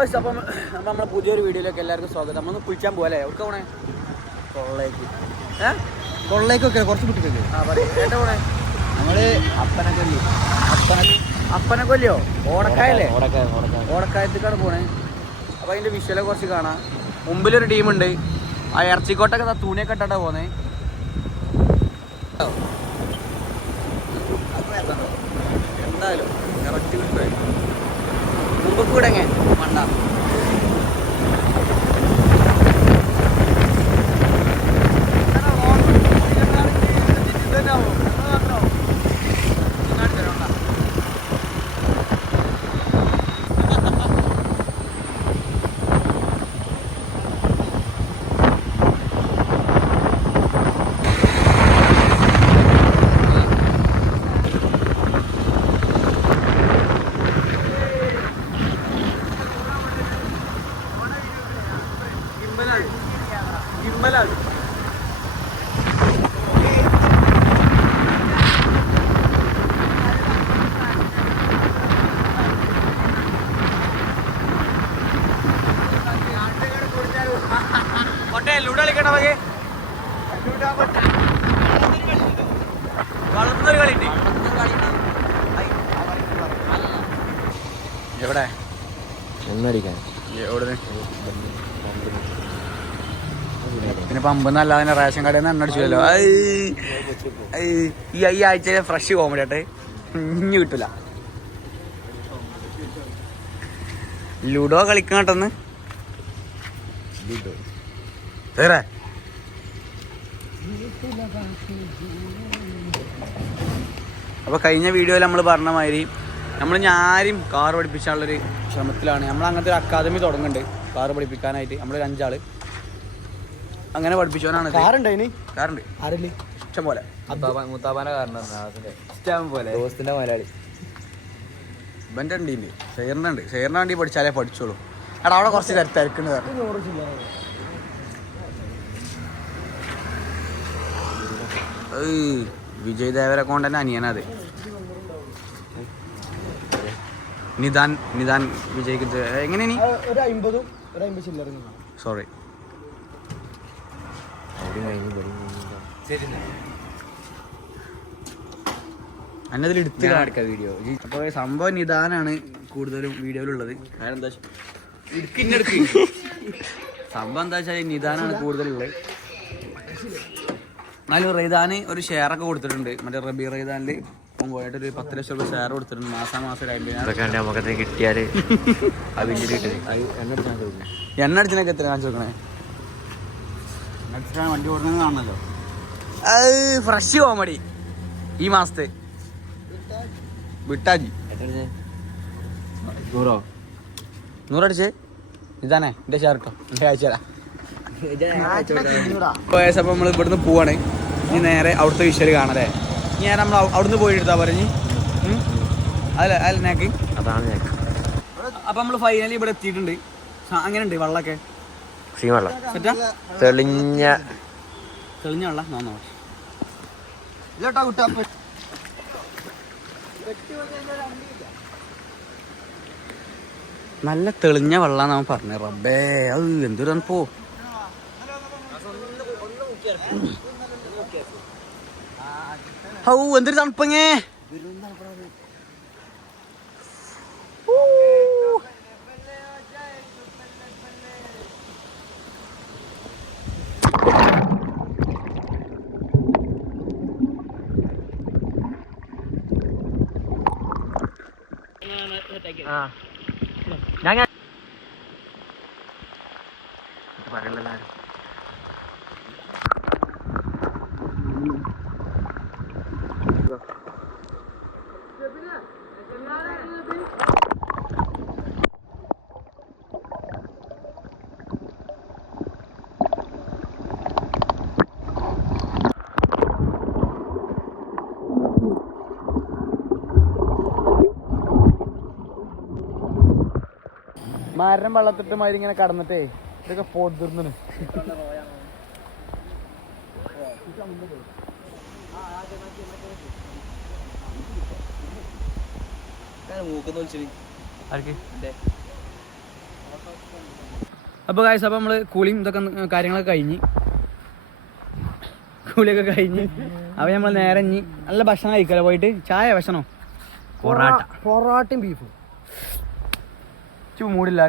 ഗോയ്സ് അപ്പം അപ്പം നമ്മളെ പുതിയൊരു വീഡിയോയിലേക്ക് എല്ലാവർക്കും സ്വാഗതം. നമ്മളൊന്ന് കുളിക്കാൻ പോകല്ലേ എവിടെ പോണേ? കൊള്ളേക്ക്. ഏ? കൊള്ളേക്കൊക്കെ കുറച്ച് കുട്ടിക്കൊക്കെ ആ പറയും. പോണേ? നമ്മൾ അപ്പനക്കൊല്ലി. അപ്പന അപ്പനെ കൊല്ലിയോ ഓടക്കായല്ലേ? ഓടക്കായ ഓടക്കായ ഓടക്കായത്തേക്കാണ് പോണേ. അപ്പോൾ അതിന്റെ വിഷ്വലെ കുറച്ച് കാണാം. മുമ്പിലൊരു ടീമുണ്ട് ആ ഇറച്ചിക്കോട്ടൊക്കെ തുണിയൊക്കെ ഇട്ടാ പോന്നേ. എന്തായാലും കറക്റ്റ് കിട്ടും മുമ്പ് കൂടെ എങ്ങനെ മണ്ട ഇമ്മലാണ് കൊട്ടേ ലൂടെ കളിക്കണ മകെ? വളർന്നൊരു കളിയുണ്ട്. എവിടെ? എന്നടിക്കാൻ എവിടെ? പിന്നെ പമ്പെന്നല്ല തന്നെ റേഷൻ കടയിൽ നിന്ന് എണ്ണ അടിച്ചല്ലോ ഈ ഈ ആഴ്ച ഫ്രഷ് കോമഡി ആട്ടെ. ഇനി കിട്ടില്ല ലുഡോ കളിക്കണം കേട്ടൊന്ന് വേറെ? അപ്പൊ കഴിഞ്ഞ വീഡിയോയിൽ നമ്മൾ പറഞ്ഞ മാതിരി നമ്മൾ ഞാരും കാർ പഠിപ്പിച്ചാനുള്ളൊരു ശ്രമത്തിലാണ്. നമ്മൾ അങ്ങനത്തെ ഒരു അക്കാദമി തുടങ്ങുന്നുണ്ട് കാർ പഠിപ്പിക്കാനായിട്ട് നമ്മളൊരു അഞ്ചാൾ. അങ്ങനെ പഠിപ്പിച്ചവനാണ്. കാറുണ്ടോ ഇനി? കാറുണ്ട്. ആരല്ലേ? ഇഷ്ടം പോലെ മുത്താപ്പാന്റെ കാറിന്റെ ഇഷ്ടം പോലെ. ദോസ്തിന്റെ മലയാളി ഇവന്റെ വണ്ടിയുണ്ട് ഷെയറിന്റെ ഉണ്ട്. ഷെയറിന്റെ വണ്ടി പഠിച്ചാലേ പഠിച്ചോളൂ. എടാ അവിടെ കുറച്ച് തിര- തിരക്കുണ്ട് വിജയ് ഏയ്, കൊണ്ടന്നെ അനിയനാ അനിയനത് നിദാൻ നിദാൻ വിജയ്ക്ക് എങ്ങനെയാണ് സോറി എന്നതിൽ എടുത്ത് കാണിക്കാം വീഡിയോ അപ്പോൾ സംഭവം നിദാനാണ് കൂടുതലും വീഡിയോയിലുള്ളത്. കാരണം എന്താ ഇടുക്ക് ഇന്നെ എടുക്ക്. സംഭവം എന്താ വെച്ചാൽ നിദാനാണ് കൂടുതലുള്ളത്. എന്നാലും റെയ്താന് ഒരു ഷെയർ ഒക്കെ കൊടുത്തിട്ടുണ്ട്. മറ്റേ റബി റെയ്താനിൽ പോയിട്ട് ഒരു പത്ത് ലക്ഷം രൂപ ഷെയർ കൊടുത്തിട്ടുണ്ട്. മാസം മാസം ഒരു അമ്പതിനായിരം ഇതൊക്കെ നമുക്കത് കിട്ടിയാൽ ആ വലിയ കിട്ടും എണ്ണ അടിച്ചിനൊക്കെ എത്ര കാണിച്ചു നോക്കണേ വണ്ടി ഓടുന്നതാണല്ലോ ഫ്രഷ് കോമഡി ഈ മാസത്തെ. വിട്ടാജി. നൂറോ? നൂറടിച്ചേ? ഇതാണേ എന്റെ ഷെയർ കേട്ടോ എന്റെ ആഴ്ച പോയപ്പോ നമ്മൾ ഇവിടുന്ന് പോവാണ്. ഇനി നേരെ അവിടുത്തെ വിഷ്വൽ കാണല്ലേ ഇനി ഞാൻ നമ്മൾ അവിടുന്ന് പോയി എടുത്താ പറഞ്ഞ് അല്ല അല്ല നേക്ക് അതാണ് ഞാൻ അപ്പൊ നമ്മൾ ഫൈനലി ഇവിടെ എത്തിയിട്ടുണ്ട്. അങ്ങനെ ഉണ്ട് വെള്ളമൊക്കെ ശ്രീവെള്ളം വെള്ളം. തെളിഞ്ഞ. തെളിഞ്ഞ വെള്ളം? നല്ല തെളിഞ്ഞ വെള്ളം നമ്മ പറഞ്ഞു. റബ്ബേ അത് എന്തൊരു പോ ഹൗ എന്തൊരു തണുപ്പങ്ങേ. ഞാൻ പറയലല്ലോ മരം വെള്ളത്തിട്ട് മാതിരി ഇങ്ങനെ കടന്നിട്ടേ ഇതൊക്കെ പൊതിർന്നു അപ്പൊ അപ്പൊ അപ്പോൾ കാഴ്ച അപ്പോൾ നമ്മൾ കൂളിയും ഇതൊക്കെ കാര്യങ്ങളൊക്കെ കഴിഞ്ഞ്. കൂളിയൊക്കെ കഴിഞ്ഞ്. അപ്പോൾ നമ്മൾ നേരെ ഇനി നല്ല ഭക്ഷണം കഴിക്കാലോ പോയിട്ട്. ചായ ഭക്ഷണോ? പൊറാട്ട. പൊറോട്ടയും ബീഫും ചു മൂടില്ല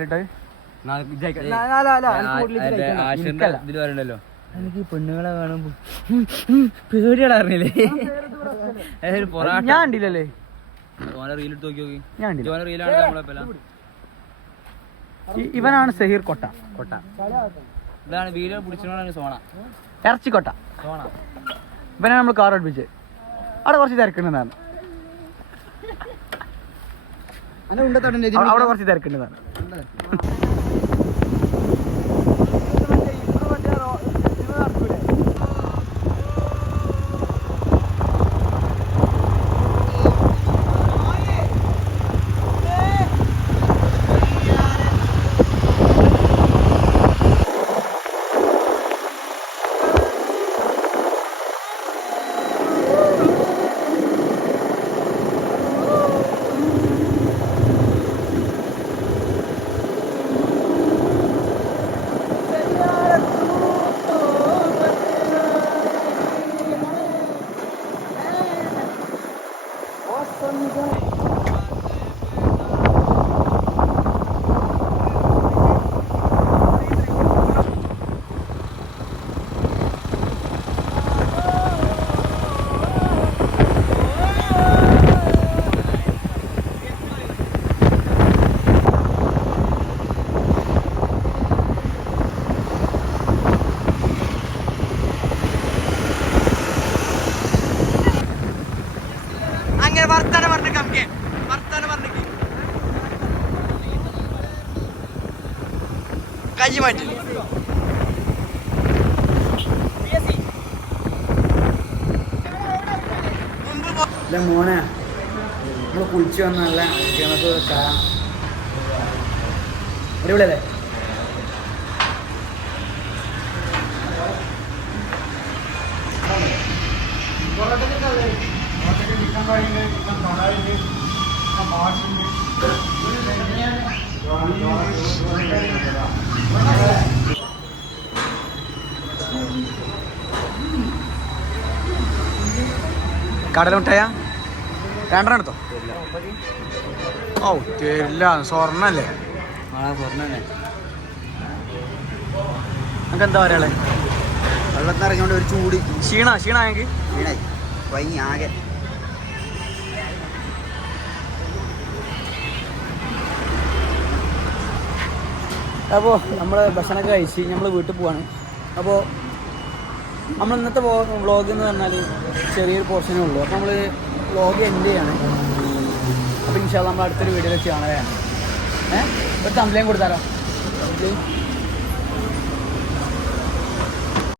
എനിക്ക് പെണ്ണുങ്ങളെ കാണുമ്പോ പേടിയാടാ അറിഞ്ഞില്ലേ ഞാൻ കണ്ടില്ലല്ലേ? ഇവനാണ് സഹീർ കൊട്ട. കൊട്ട. ഇതാണ് വീഡിയോ പിടിച്ചോണ്ടാണ് സോണ. ഇറച്ചിക്കൊട്ട. സോണ. ഇവനെ നമ്മൾ കാർ അടുപ്പിച്ച് അവിടെ കുറച്ച് തിരക്കുണ്ടെന്നാണ്. അവിടെ- കുറച്ച് തിരക്കുണ്ടെന്നാണ് അങ്ങനെ വർത്താനം പറഞ്ഞു കമ്മിയെ വർത്താനം പറഞ്ഞു കൈ മാറ്റി മോനെ. നമ്മൾ കുളിച്ച് വന്ന നല്ല കിണക്ക് ഒരു അടിപൊളിയല്ലേ? കടലുമുട്ടയാ? രണ്ടെണ്ണം എടുത്തോ? ഓ തരില്ല. സ്വർണല്ലേ? ആ നമുക്ക് എന്താ പറയാ വെള്ളത്തിൽ ഇറങ്ങിയോണ്ട് ഒരു ചൂട്. ക്ഷീണ ക്ഷീണായെങ്കിൽ ക്ഷീണായി. വൈകി ആകെ. അപ്പോൾ നമ്മൾ ഭക്ഷണമൊക്കെ കഴിച്ച് നമ്മൾ വീട്ടിൽ പോവാണ്. അപ്പോൾ നമ്മൾ ഇന്നത്തെ വ്ളോഗ് എന്ന് പറഞ്ഞാൽ ചെറിയൊരു പോർഷനേ ഉള്ളൂ. അപ്പോൾ നമ്മൾ വ്ളോഗ് എൻഡ് ചെയ്യാണ്. അപ്പോൾ ഇൻഷാല്ല നമ്മൾ അടുത്തൊരു വീഡിയോ വെച്ച് കാണുകയാണ്. ഏഹ് ഒരു തമ്പ്ലേം കൊടുത്താലോ?